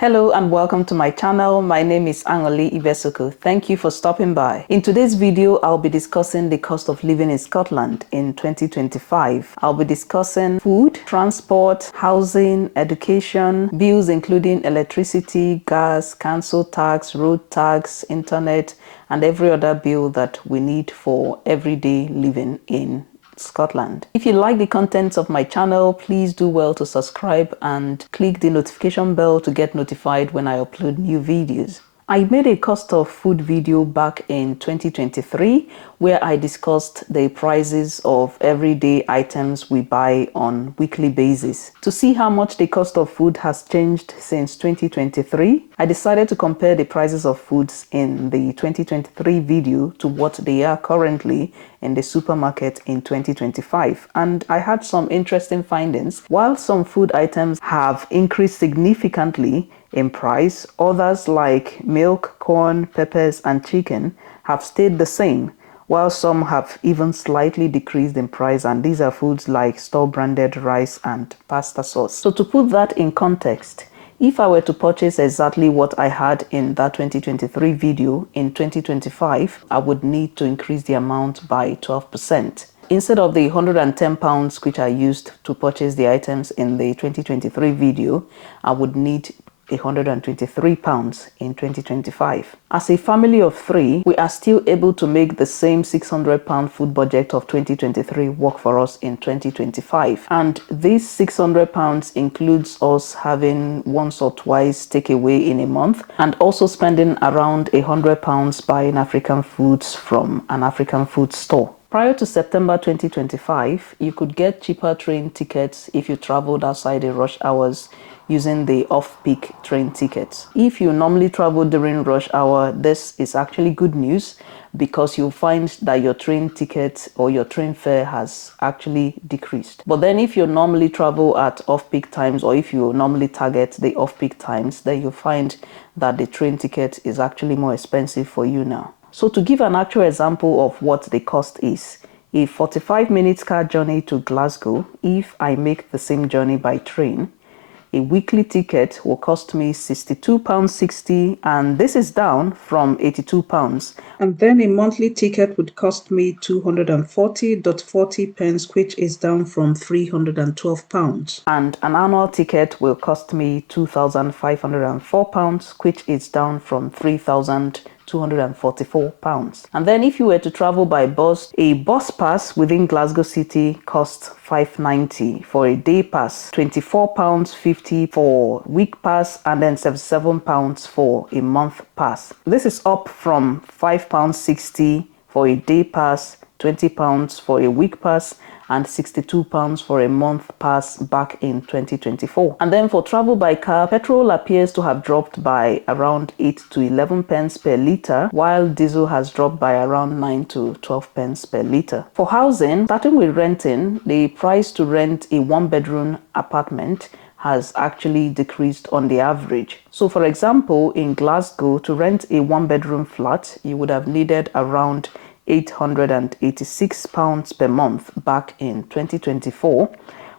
Hello and welcome to my channel. My name is Angoli Ibesuku. Thank you for stopping by. In today's video, I'll be discussing the cost of living in Scotland in 2025. I'll be discussing food, transport, housing, education, bills including electricity, gas, council tax, road tax, internet, and every other bill that we need for everyday living in Scotland. If you like the contents of my channel, please do well to subscribe and click the notification bell to get notified when I upload new videos. I made a cost of food video back in 2023 where I discussed the prices of everyday items we buy on weekly basis. To see how much the cost of food has changed since 2023, I decided to compare the prices of foods in the 2023 video to what they are currently in the supermarket in 2025, and I had some interesting findings. While some food items have increased significantly in price, others like milk, corn, peppers, and chicken have stayed the same, while some have even slightly decreased in price, and these are foods like store-branded rice and pasta sauce. So to put that in context, if I were to purchase exactly what I had in that 2023 video in 2025, I would need to increase the amount by 12%. Instead of the £110 which I used to purchase the items in the 2023 video, I would need £123 in 2025. As a family of 3, we are still able to make the same £600 food budget of 2023 work for us in 2025. And this £600 includes us having once or twice takeaway in a month and also spending around £100 buying African foods from an African food store. Prior to September 2025, you could get cheaper train tickets if you traveled outside the rush hours using the off-peak train tickets. If you normally travel during rush hour, this is actually good news because you'll find that your train ticket or your train fare has actually decreased. But then if you normally travel at off-peak times, or if you normally target the off-peak times, then you'll find that the train ticket is actually more expensive for you now. So to give an actual example of what the cost is, a 45-minute car journey to Glasgow, if I make the same journey by train, a weekly ticket will cost me £62.60, and this is down from £82. And then a monthly ticket would cost me £240.40, which is down from £312. And an annual ticket will cost me £2,504, which is down from £3,244. And then if you were to travel by bus, a bus pass within Glasgow City costs £5.90 for a day pass, £24.50 for week pass, and then £77 for a month pass. This is up from £5.60 for a day pass, £20 for a week pass, and £62 for a month pass back in 2024. And then for travel by car, petrol appears to have dropped by around 8 to 11 pence per litre, while diesel has dropped by around 9 to 12 pence per litre. For housing, starting with renting, the price to rent a one-bedroom apartment has actually decreased on the average. So for example, in Glasgow, to rent a one-bedroom flat, you would have needed around £886 per month back in 2024,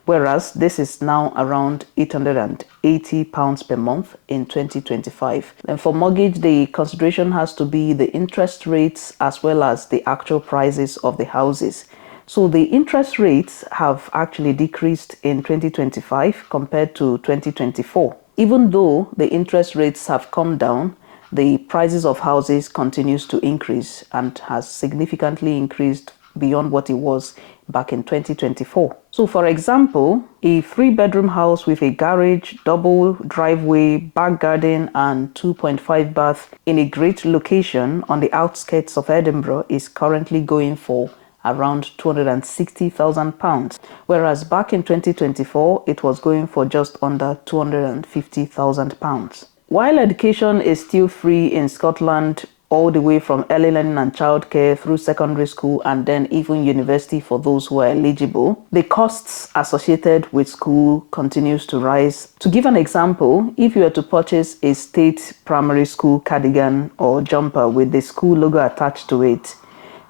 whereas this is now around £880 per month in 2025. And for mortgage, the consideration has to be the interest rates as well as the actual prices of the houses. So the interest rates have actually decreased in 2025 compared to 2024. Even though the interest rates have come down, the prices of houses continues to increase and has significantly increased beyond what it was back in 2024. So for example, a 3-bedroom house with a garage, double driveway, back garden, and 2.5 bath in a great location on the outskirts of Edinburgh is currently going for around £260,000, whereas back in 2024 it was going for just under £250,000. While education is still free in Scotland, all the way from early learning and childcare through secondary school and then even university for those who are eligible, the costs associated with school continues to rise. To give an example, if you were to purchase a state primary school cardigan or jumper with the school logo attached to it,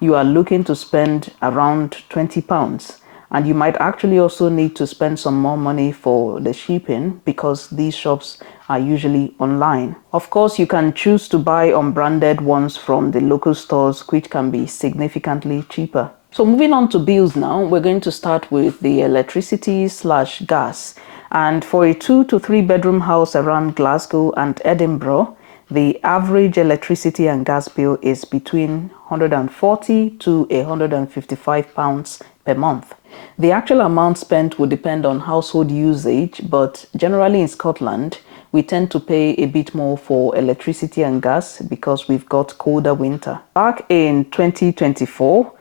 you are looking to spend around £20. And you might actually also need to spend some more money for the shipping because these shops are usually online. Of course, you can choose to buy unbranded ones from the local stores, which can be significantly cheaper. So moving on to bills now, we're going to start with the electricity/gas. And for a 2 to 3 bedroom house around Glasgow and Edinburgh, the average electricity and gas bill is between 140 to 155 pounds per month. The actual amount spent will depend on household usage, but generally in Scotland, we tend to pay a bit more for electricity and gas because we've got colder winter. Back in 2024,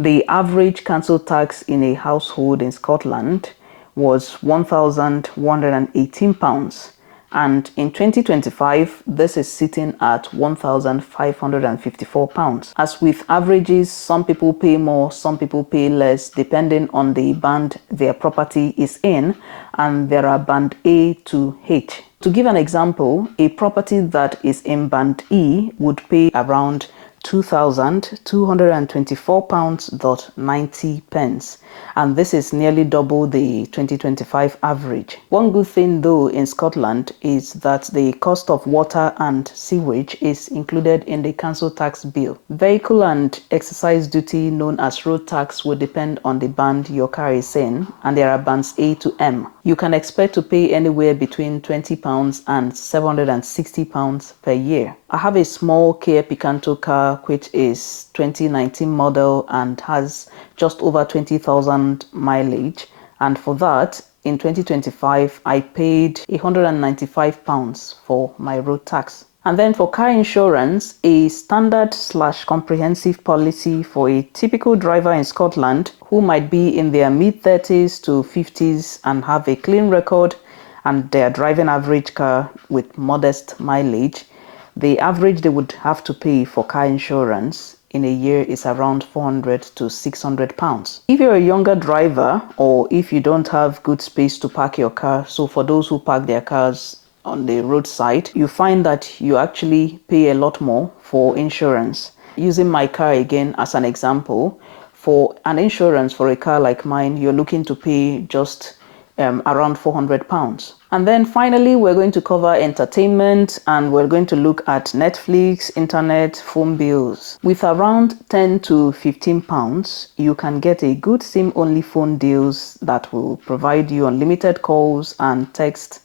the average council tax in a household in Scotland was £1,118, and in 2025 this is sitting at £1,554. As with averages, some people pay more, some people pay less depending on the band their property is in, and there are band A to H. To give an example, a property that is in band E would pay around £2,224.90, and this is nearly double the 2025 average. One good thing though in Scotland is that the cost of water and sewage is included in the council tax bill. Vehicle and exercise duty, known as road tax, will depend on the band your car is in, and there are bands A to M. You can expect to pay anywhere between £20 and £760 per year. I have a small Kia Picanto car which is 2019 model and has just over 20,000 mileage, and for that in 2025 I paid £195 for my road tax. And then for car insurance, a standard/comprehensive policy for a typical driver in Scotland who might be in their mid-30s to 50s and have a clean record and their driving average car with modest mileage, the average they would have to pay for car insurance in a year is around £400 to £600. If you're a younger driver, or if you don't have good space to park your car, so for those who park their cars on the roadside, you find that you actually pay a lot more for insurance. Using my car again as an example, for an insurance for a car like mine, you're looking to pay just around £400. And then finally, we're going to cover entertainment, and we're going to look at Netflix, internet, phone bills. With around £10 to £15, you can get a good SIM-only phone deals that will provide you unlimited calls and text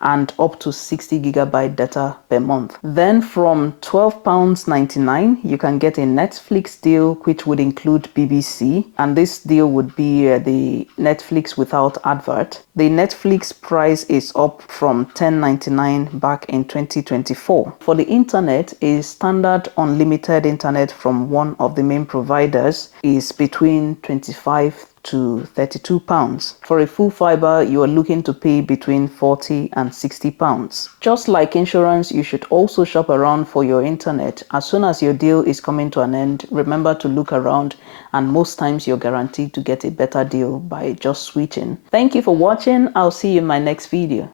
and up to 60 gigabyte data per month. Then from £12.99, you can get a Netflix deal which would include BBC, and this deal would be the Netflix without advert. The Netflix price is up from £10.99 back in 2024. For the internet, a standard unlimited internet from one of the main providers is between £25 to £32. For a full fiber, you are looking to pay between £40 and £60. Just like insurance, you should also shop around for your internet. As soon as your deal is coming to an end, remember to look around, and most times you're guaranteed to get a better deal by just switching. Thank you for watching. I'll see you in my next video.